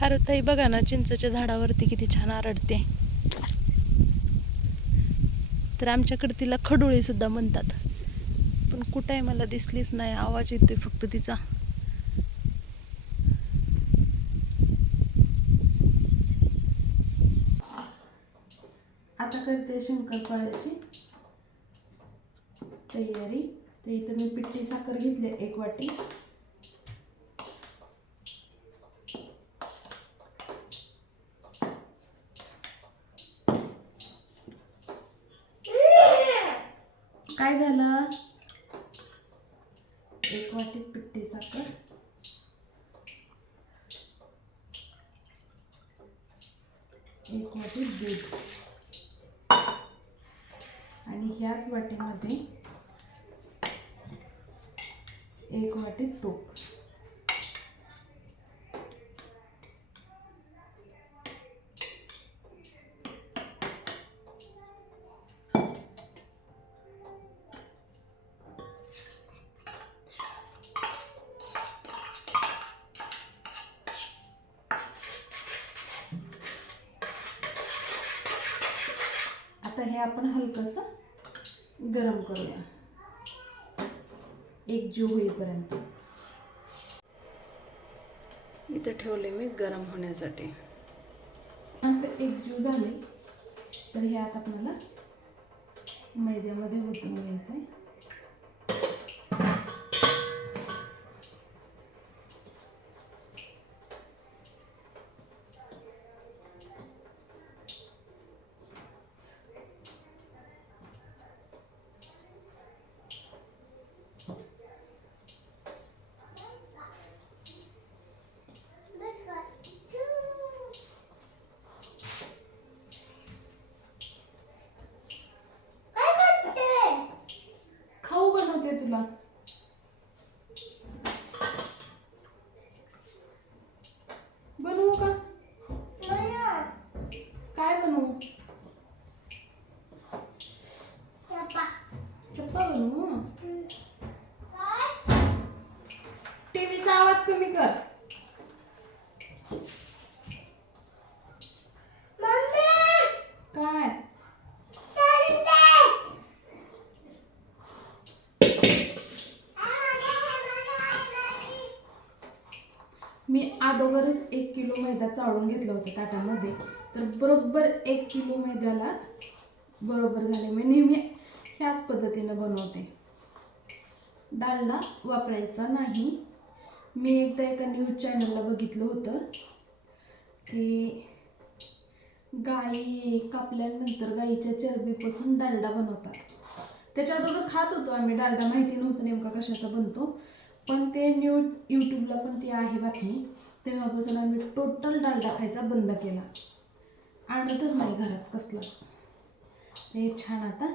खारुताई बघा ना चिंचच्या झाडावरती किती छान आरडते. तर आमच्याकडे तिला खडुळी सुद्धा म्हणतात. पण कुठे आहे मला दिसलीच नाही आवाज येतोय फक्त तिचा. आता करते शंकरपाळ्याची तयारी. तर इथं मी पिठी साखर घेतली एक वाटी. काय झालं? एक वाटी पिट्टी साखर. एक वाटी दूध. आणि ह्याच वाटीमध्ये एक वाटी तूप. आपण हलकंसं गरम करूया. एक जीव होईपर्यंत. इथं ठेवले मी गरम होण्यासाठी. असं एक जीव झाले तर हे आता आपल्याला मैद्यामध्ये ओतून घ्यायचं आहे खाऊ बनवते तुला बनवू का काय बनवू? चप्पा बनवू? टीव्हीचा आवाज कमी कर. काय? मी अगोदरच एक किलो मैदा चाळून घेतला होता ताटामध्ये. तर बरोबर एक किलो मैद्याला बरोबर झाले. मी नेहमी ह्याच पद्धतीनं बनवते. डालडा वापरायचा नाही. मी एकदा एका न्यूज चॅनलला बघितलं होतं की गाई कापल्यानंतर गाईच्या चरबीपासून डालडा बनवतात. त्याच्या अगोदर खात होतो आम्ही. डालडा माहिती नव्हतं नेमका कशाचा बनतो. पण ते न्यू यूट्यूबला पण ती आहे बातमी. तेव्हापासून आम्ही टोटल डालडा खायचा बंद केला. आणतच नाही घरात कसलाच. हे छान आता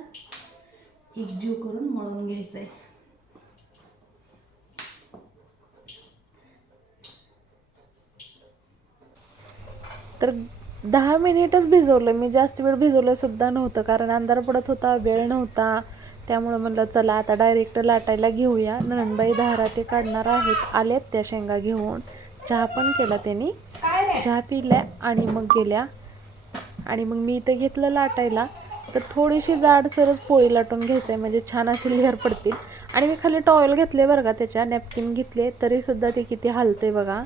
एकजीव करून मळून घ्यायचं आहे तर दहा मिनिटच भिजवलं. मी जास्त वेळ भिजवलं सुद्धा नव्हतं कारण अंधार पडत होता वेळ नव्हता. त्यामुळे म्हणलं चला आता डायरेक्ट लाटायला घेऊया. नंदबाई धारा ते काढणार आहेत. आल्यात त्या शेंगा घेऊन. चहा पण केला त्यांनी. चहा पिल्या आणि मग गेल्या. आणि मग मी इथं घेतलं लाटायला. तर थोडीशी जाडसरच पोळी लाटून घ्यायचं आहे म्हणजे छान असे लेअर पडतील. आणि मी खाली टॉयल घेतले बरं का त्याच्या नॅपकिन घेतले तरीसुद्धा ते किती हलते बघा.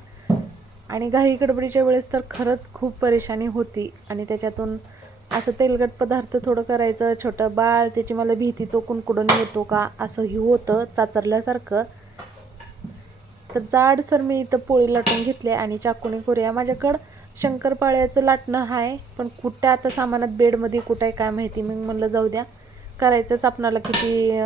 आणि घाई गडबडीच्या वेळेस तर खरंच खूप परेशानी होती. आणि त्याच्यातून असं तेलकट पदार्थ थोडं करायचं छोटं बाळ त्याची मला भीती तो कुणकुडून येतो का असंही होतं चाचरल्यासारखं. तर जाडसर मी इथं पोळी लाटून घेतले आणि चाकूने कोऱ्या. माझ्याकडं शंकरपाळ्याचं लाटणं आहे पण कुठं आता सामानात बेडमध्ये कुठं आहे काय माहिती मग म्हणलं जाऊ द्या. करायचंच आपणाला किती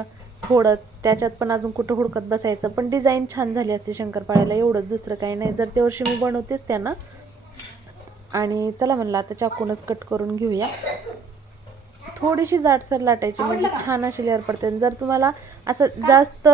थोडं त्याच्यात पण अजून कुठं हुडकत बसायचं. पण डिझाईन छान झाली असते शंकरपाळ्याला एवढंच दुसरं काही नाही. जर त्या वर्षी मी बनवतेच त्यांना. आणि चला म्हणलं आता चाकूनच कट करून घेऊया. थोडीशी जाडसर लाटायची म्हणजे छान अशी लेअर पडते. आणि जर तुम्हाला असं जास्त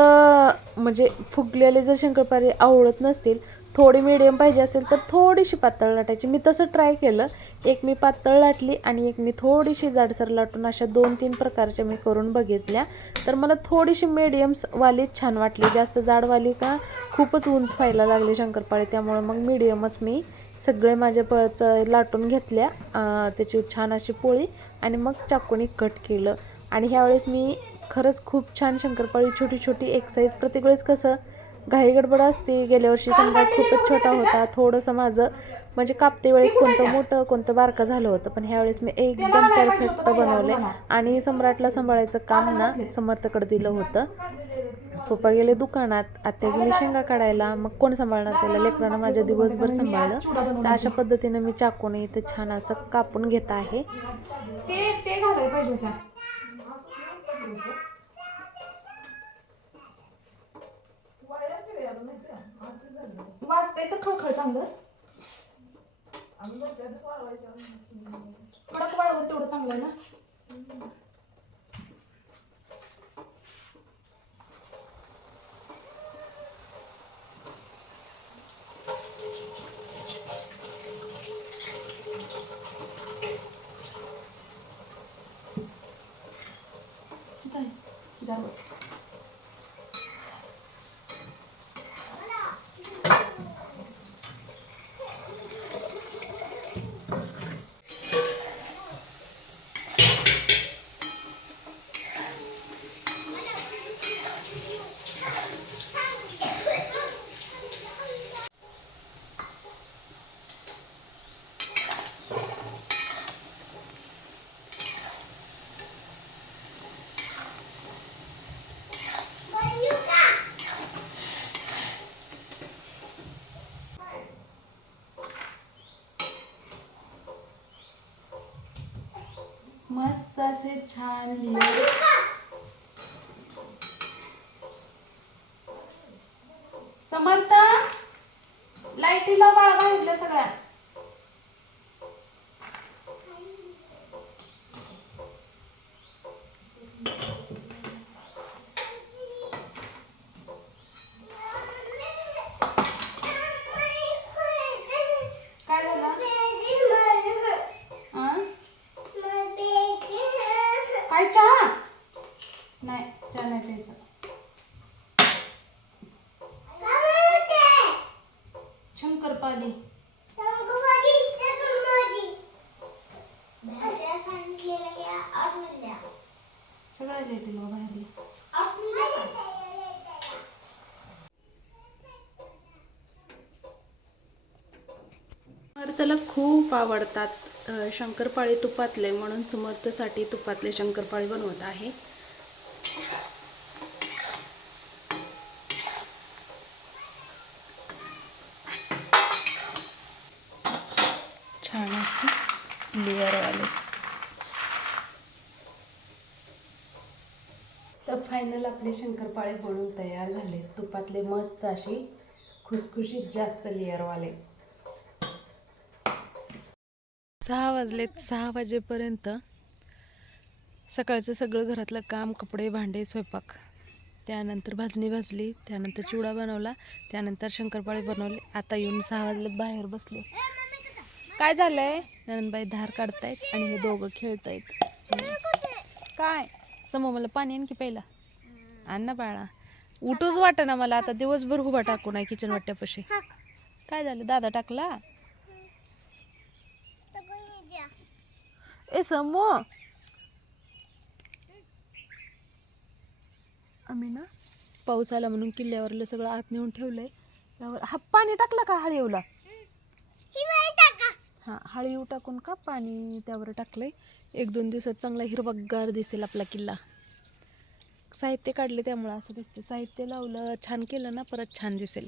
म्हणजे फुगलेले जर शंकरपाळे आवडत नसतील थोडी मिडियम पाहिजे असेल तर थोडीशी पातळ लाटायची. मी तसं ट्राय केलं. एक मी पातळ लाटली आणि एक मी थोडीशी जाडसर लाटून अशा दोन तीन प्रकारच्या मी करून बघितल्या. तर मला थोडीशी मिडियम्सवालीच छान वाटली. जास्त जाडवाली का? खूपच उंच व्हायला लागली शंकरपाळी. त्यामुळे मग मिडियमच मी सगळे माझ्या पळच लाटून घेतल्या. त्याची छान अशी पोळी आणि मग चाकूने कट केलं. आणि ह्यावेळेस मी खरंच खूप छान शंकरपाळी छोटी छोटी एक्साईज प्रत्येक वेळेस कसं घाई गडबड असते. गेल्या वर्षी सम्राट खूपच छोटा होता. थोडंसं माझं म्हणजे कापते वेळेस कोणतं मोठं कोणतं बारकं झालं होतं. पण ह्यावेळेस मी एकदम परफेक्ट बनवले आणि सम्राटला सांभाळायचं काम ना समर्थकडे दिलं होतं. पप्पा गेले दुकानात. आत्या गेले शेंगा काढायला. मग कोण सांभाळणार त्याला? लेकरानं माझ्या दिवसभर सांभाळलं. तर अशा पद्धतीनं मी चाकूने इथे छान असं कापून घेत आहे. वाजतंय तर खळखळ चांगलं कडक वाळवून तेवढं चांगलं आहे ना काय? जावं. मस्त असे छान समर्थ लाईटीला बाळगा बाहेरल्या सगळ्या काय झालं आ? काय चहा नाही चहा नाही प्यायचा शंकरपाली. सगळ्या समर्थला खूप आवडतात शंकरपाळी तुपातले म्हणून समर्थसाठी तुपातले शंकरपाळी बनवत आहे छान असे लेअरवाले तर फायनल आपले शंकरपाळे बनून तयार झाले तुपातले मस्त अशी खुसखुशीत जास्त लेअरवाले सहा वाजलेत सहा वाजेपर्यंत सकाळचं सगळं घरातलं काम कपडे भांडे स्वयंपाक. त्यानंतर भाजणी भाजली त्यानंतर चिवडा बनवला त्यानंतर शंकरपाळे बनवले. आता येऊन सहा वाजलेत बाहेर बसले. काय झालंय? नंदबाई धार काढतायत आणि हे दोघं खेळतायत. काय? समोर मला पाणी आणखी पहिला. आण ना बाळा उठूच वाट ना मला आता. दिवसभर उभा टाकू नाही किचन वाट्यापाशी. काय झालं? दादा टाकला? ए समो. आम्ही ना पाऊस आला म्हणून किल्ल्यावरलं सगळं आत नेऊन ठेवलंय. त्यावर हा पाणी टाकलं का हळीवला? हा हळीव टाकून का पाणी त्यावर टाकलंय? एक दोन दिवसात चांगला हिरवागार दिसेल आपला किल्ला. साहित्य काढले त्यामुळं असं दिसते साहित्य लावलं छान केलं ना परत छान दिसेल.